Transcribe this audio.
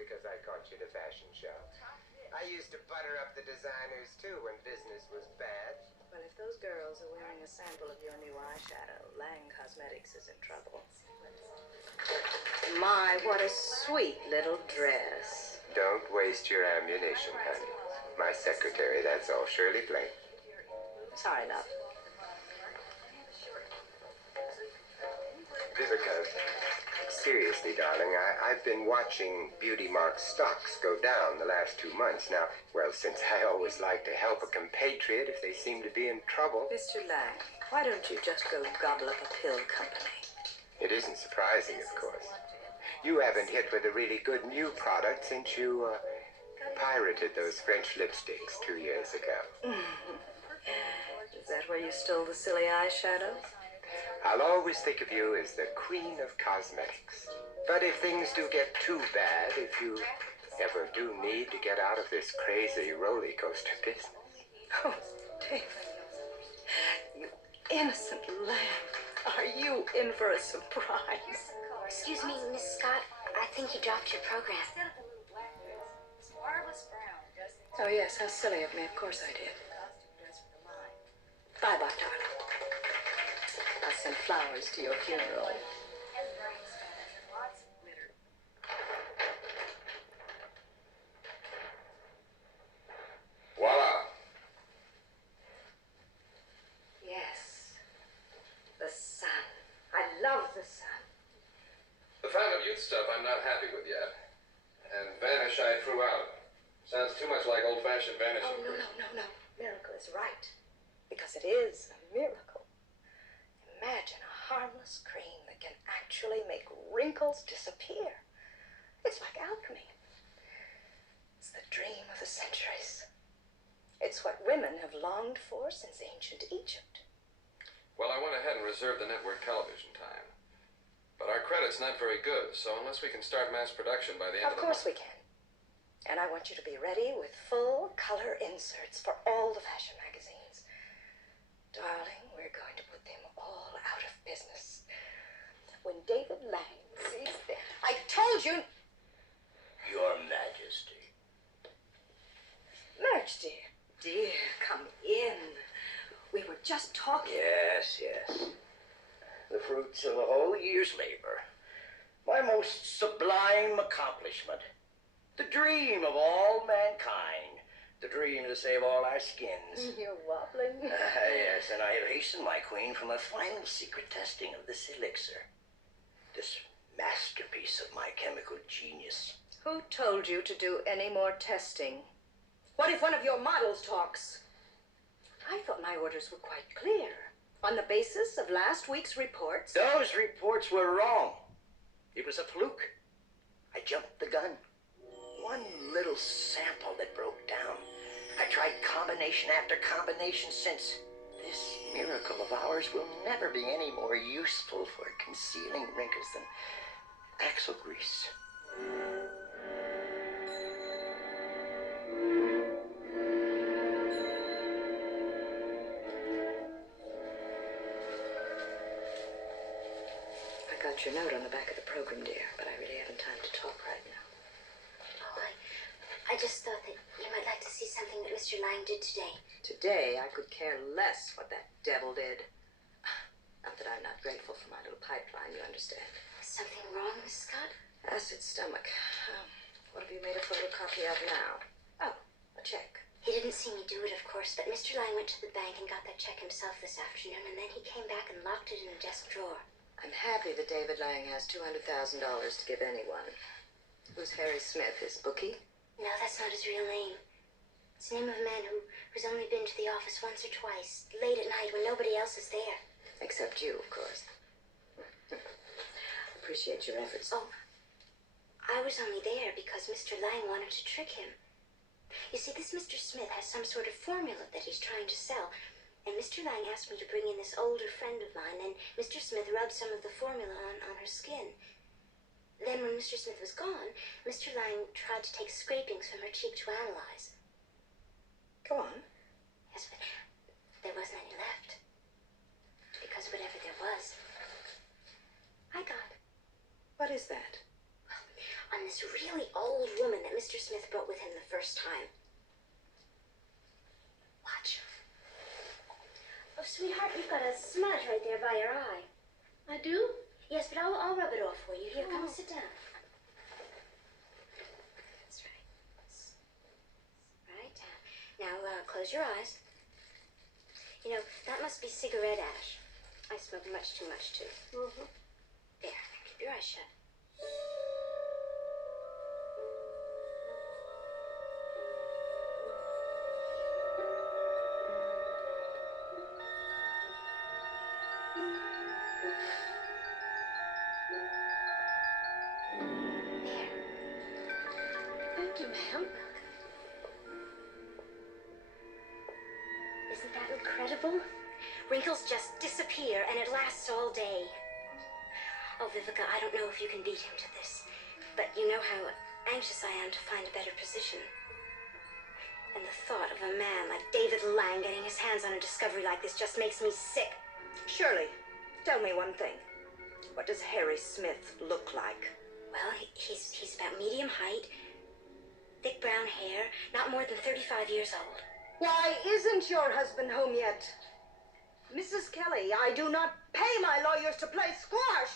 because I caught you at a fashion show. I used to butter up the designers, too, when business was bad. Well, if those girls are wearing a sample of your new eyeshadow, Lang Cosmetics is in trouble. My, what a sweet little dress. Don't waste your ammunition, honey. My secretary, that's all. Shirley Blaine. Sorry, love. Vivica, seriously, darling, I've been watching Beauty Mark's stocks go down the last 2 months now. Well, since I always like to help a compatriot if they seem to be in trouble. Mr. Lang, why don't you just go gobble up a pill company? It isn't surprising, of course. You haven't hit with a really good new product since you, pirated those French lipsticks 2 years ago. Is that where you stole the silly eyeshadow? I'll always think of you as the queen of cosmetics. But if things do get too bad, if you ever do need to get out of this crazy roller coaster business. Oh, David, you innocent lamb. Are you in for a surprise? Excuse me, Miss Scott. I think you dropped your program. Oh, yes, how silly of me. Of course I did. Bye-bye, darling. I'll send flowers to your funeral. Voila! Yes. The sun. I love the sun. The Fountain of Youth stuff I'm not happy with yet. And Vanish I threw out. Sounds too much like old-fashioned vanishing Oh, cream. no. Miracle is right. Because it is a miracle. Imagine a harmless cream that can actually make wrinkles disappear. It's like alchemy. It's the dream of the centuries. It's what women have longed for since ancient Egypt. Well, I went ahead and reserved the network television time. But our credit's not very good, so unless we can start mass production by the end of the month... Of course we can. And I want you to be ready with full color inserts for all the fashion magazines. Darling, we're going to put them all out of business. When David Lang sees them... I told you... Your Majesty. Marge, dear. Dear, come in. We were just talking... Yes. The fruits of a whole year's labor. My most sublime accomplishment. The dream of all mankind. The dream to save all our skins. You're wobbling. Yes, and I have hastened, my queen, from the final secret testing of this elixir. This masterpiece of my chemical genius. Who told you to do any more testing? What if one of your models talks? I thought my orders were quite clear. On the basis of last week's reports... Those reports were wrong. It was a fluke. I jumped the gun. One little sample that broke down. I tried combination after combination since. This miracle of ours will never be any more useful for concealing wrinkles than axle grease. I got your note on the back of the program, dear, but I really haven't time to talk right now. Oh, I just thought that you might like to see something that Mr. Lang did today. Today, I could care less what that devil did. Not that I'm not grateful for my little pipeline, you understand. Is something wrong, Miss Scott? Acid stomach. What have you made a photocopy of now? Oh, a check. He didn't see me do it, of course, but Mr. Lang went to the bank and got that check himself this afternoon, and then he came back and locked it in a desk drawer. I'm happy that David Lang has $200,000 to give anyone. Who's Harry Smith, his bookie? No, that's not his real name. It's the name of a man who's only been to the office once or twice, late at night when nobody else is there. Except you, of course. Appreciate your efforts. Oh, I was only there because Mr. Lang wanted to trick him. You see, this Mr. Smith has some sort of formula that he's trying to sell, and Mr. Lang asked me to bring in this older friend of mine, and Mr. Smith rubbed some of the formula on her skin. Then when Mr. Smith was gone, Mr. Lang tried to take scrapings from her cheek to analyze. Go on. Yes, but there wasn't any left. Because whatever there was, I got. What is that? On this really old woman that Mr. Smith brought with him the first time. Watch. Oh, sweetheart, you've got a smudge right there by your eye. I do? Yes, but I'll rub it off for you. Here, come and sit down. That's right. Right down. Now, close your eyes. You know, that must be cigarette ash. I smoke much too much, too. Mm-hmm. There, now keep your eyes shut. Thank you, ma'am. Isn't that incredible? Wrinkles just disappear, and it lasts all day. Oh, Vivica, I don't know if you can beat him to this, but you know how anxious I am to find a better position. And the thought of a man like David Lang getting his hands on a discovery like this just makes me sick. Shirley, tell me one thing. What does Harry Smith look like? Well, he's about medium height, thick brown hair, not more than 35 years old. Why isn't your husband home yet? Mrs. Kelly, I do not pay my lawyers to play squash.